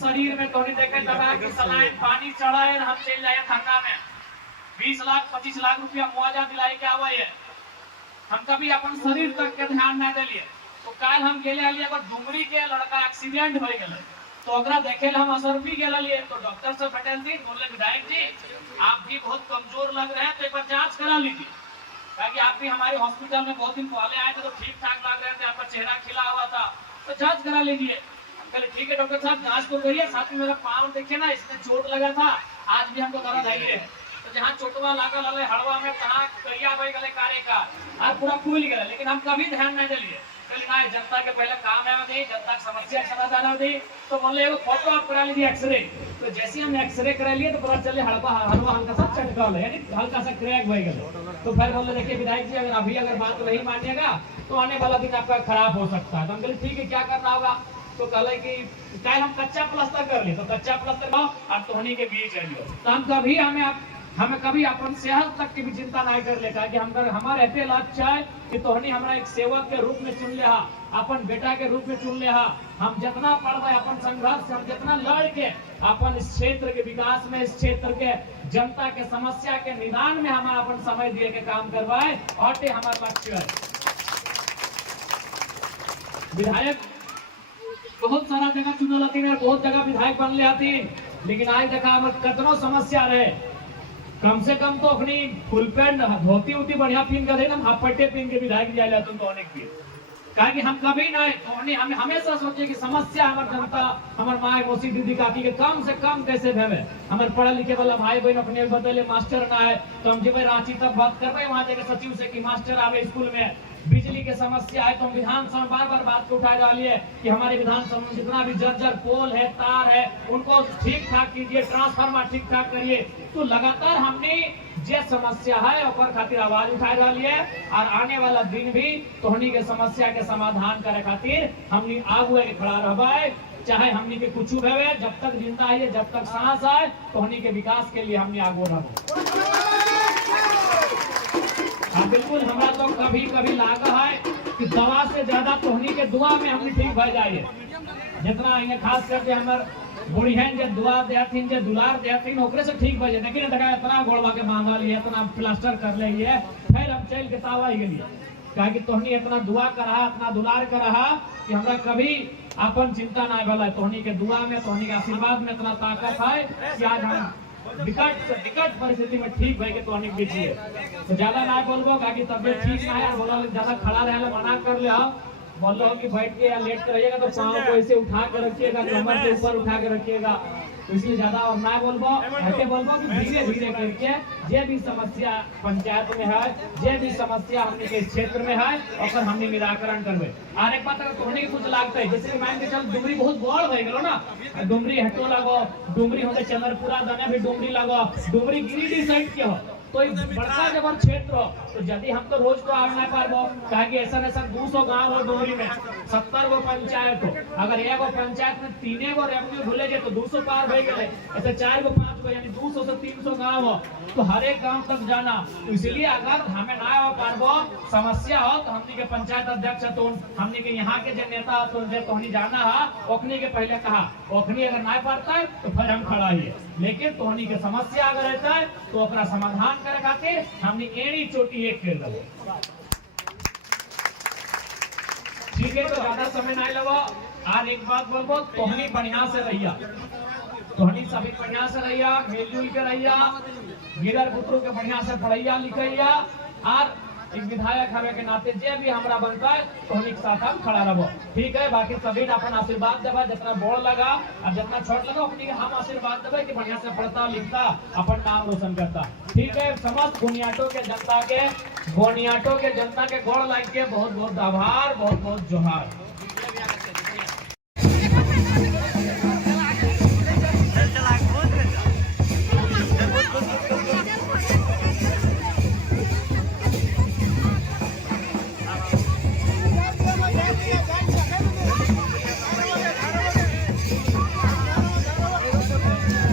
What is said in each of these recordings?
शरीर में तो नहीं देखे दबा कि सलाइन पानी चढ़ा है हम चल जाए थाना में 20 लाख 25 लाख रुपया मुआवजा दिलाए क्या हुआ है। हम कभी अपन शरीर तक के ध्यान नहीं दिलिए। तो कल हम गेले हलिए अगर डुंगरी के लड़का एक्सीडेंट हो गए तो अगरा देखे हम असर भी गेल लिए तो डॉक्टर से पटेल जी बोले विधायक जी आप भी बहुत कमजोर लग रहे हैं तो एक बार जांच करा लीजिए ताकि आप भी हमारे हॉस्पिटल में बहुत दिन पहले आए थे तो ठीक ठाक लग रहे थे आपका चेहरा खिला हुआ था तो जांच करा लीजिए। कल ठीक है डॉक्टर साहब जांच तो करिए साथ में मेरा पाँव देखिए ना इसमें चोट लगा था आज भी हमको दर्द है तो जहाँ चोटवा लागल हले हड़वा में तहाँ करिया भाई गले कार्य का आज पूरा खुल गया लेकिन हम कभी ध्यान नहीं दिलिए ना जनता के पहले काम है दी जनता की समस्या समाधान दी तो बोले एगो फोटो आप करा लीजिए एक्सरे तो जैसे हम एक्सरे करा लिए तो पता चले हड़वा हल्का सा चटकल है यानी हल्का सा क्रैक हो गया तो फिर बोले देखिए विधायक जी अगर बात नहीं मानिएगा तो आने वाला दिन आपका खराब हो सकता है। तो हम बोले ठीक है क्या करना होगा तो कहले कि कल हम कच्चा प्लास्टर कर लिए तो कच्चा प्लास्टर और तोहनी के बीच है तो हम कभी हमें कभी अपन सेहत तक की भी चिंता नहीं कर लेता कि हम हमारे रहते लाभ चाहे कि तोहनी हमारा एक सेवक के रूप में चुन ले अपन बेटा के रूप में चुन ले हम जितना पढ़ रहे अपन संघर्ष हम जितना लड़ के अपन इस क्षेत्र के विकास में इस क्षेत्र के जनता के समस्या के निदान में हमारा अपन समय दिए के काम करवाए और हमारा लक्ष्य है। विधायक बहुत सारा जगह चुनल हथिन बहुत जगह विधायक बनले हथिन लेकिन आज देखा हमारे कतनो समस्या रहे कम से कम तो अपनी फुल पैंट धोती उती बढ़िया पहन कर हम हाफ पट्टे पहन के विधायक जाए जाते तो अनेक भी कहा कि हम कभी नहीं तो हम हमेशा सोचे कि समस्या हमारे जनता हमारे माए मौसी दीदी काकी के कम से कम कैसे भेवे हमारे पढ़े लिखे वाला भाई बहन अपने बदले मास्टर ना है तो हम जब रांची तक बात करबे वहां जाकर सचिव से कि मास्टर आवे स्कूल में बिजली के समस्या है तो हम विधानसभा बार बात को उठा डाली है कि हमारे विधानसभा में जितना भी जर्जर पोल है तार है उनको ठीक ठाक कीजिए ट्रांसफार्मर ठीक ठाक करिए। तो लगातार हमने जे समस्या है और खातिर आवाज उठा डाली है और आने वाला दिन भी तोहनी के समस्या के समाधान करे खातिर हमने आगे खड़ा रहबे चाहे हमनी के कुछ भेवे जब तक जिंदा है जब तक सांस आए तोहनी के विकास के लिए हमने आगे रहबे। बिल्कुल हमारा तो कभी कभी लागा है कि दवा से ज्यादा तोहनी के दुआ में हमने ठीक भर जाइए जितना ये खास करके हमारे बुढ़ियन जे दुआ देथिन जे दुलार देथिन ओकरे से ठीक भर जाए लेकिन देखा इतना गोड़वा के मांगा लिए इतना प्लास्टर कर लिए फिर हम चल के तावा ही गेलिए कहा कि तोहनी इतना दुआ कर इतना दुलार कर कि हमरा कभी अपन चिंता ना भला तोहनी के दुआ में तोहनी के आशीर्वाद में इतना ताकत है कि आज हम विकट परिस्थिति में ठीक भाई के तो अनेक बीती है तो ज्यादा ना बोलबो काकि तबियत ठीक ना है बोला ज्यादा खड़ा रहले मना कर ले बोलो कि बैठ के या लेट कर रहिएगा तो पाँव को ऐसे उठा के रखिएगा कमर के ऊपर उठा के रखिएगा तो इसलिए ज्यादा और ना बोलबो ऐसे बोलबो कि धीरे धीरे करके जे भी समस्या पंचायत में है जे भी समस्या हमने के क्षेत्र में है और हमने निराकरण करबे। और एक बात अगर तोहनी के कुछ लागते है जैसे मान के चल डुमरी बहुत बड़ हो गेलो ना डुमरी हटो लगो डुमरी होते चंद्रपुरा दने भी डुमरी लगो डुमरी गिरिडीह साइड के हो तो बड़का जबर क्षेत्र हो तो यदि हम तो रोज तो आ ना पाबो कहा कि ऐसा 200 गांव हो डोरी में 70 गो पंचायत हो अगर एगो पंचायत में 3 गो रेवेन्यू भूले जाए तो 200 पार हो गए ऐसे 4 गो 5 गो यानी 200 से 300 गांव हो तो हर एक गांव तक जाना तो इसलिए अगर हमें ना हो पाबो समस्या हो तो हमनी के पंचायत अध्यक्ष तो हमनी के यहाँ के जो नेता तो तोहनी जाना है ओखनी के पहले कहा ओखनी अगर ना पाता है तो फिर हम खड़ा ही लेकिन तोहनी के समस्या अगर रहता है तो अपना समाधान करे खातिर हमने एड़ी चोटी एक कर दो ठीक है। तो ज्यादा समय नहीं लगो और एक बात बोलबो तोहनी बढ़िया से रहिया तोहनी सभी बढ़िया से रहिया मिलजुल के रहिया गिरर पुत्रों के बढ़िया से पढ़ैया लिखैया और एक विधायक हमें के नाते जे भी हमरा बनता है तोहनी के साथ हम खड़ा रहो ठीक है। बाकी सभी अपन आशीर्वाद देबा जितना बोड़ लगा और जितना छोट लगा अपनी के हम आशीर्वाद देबे कि बढ़िया से पढ़ता लिखता अपन नाम रोशन करता ठीक है। समस्त बुनियाटों के जनता के गोड़ लाग के बहुत बहुत आभार बहुत बहुत जोहार।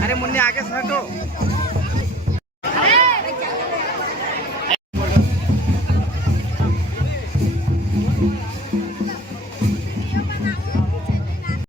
अरे मुन्ने आगे से हटो।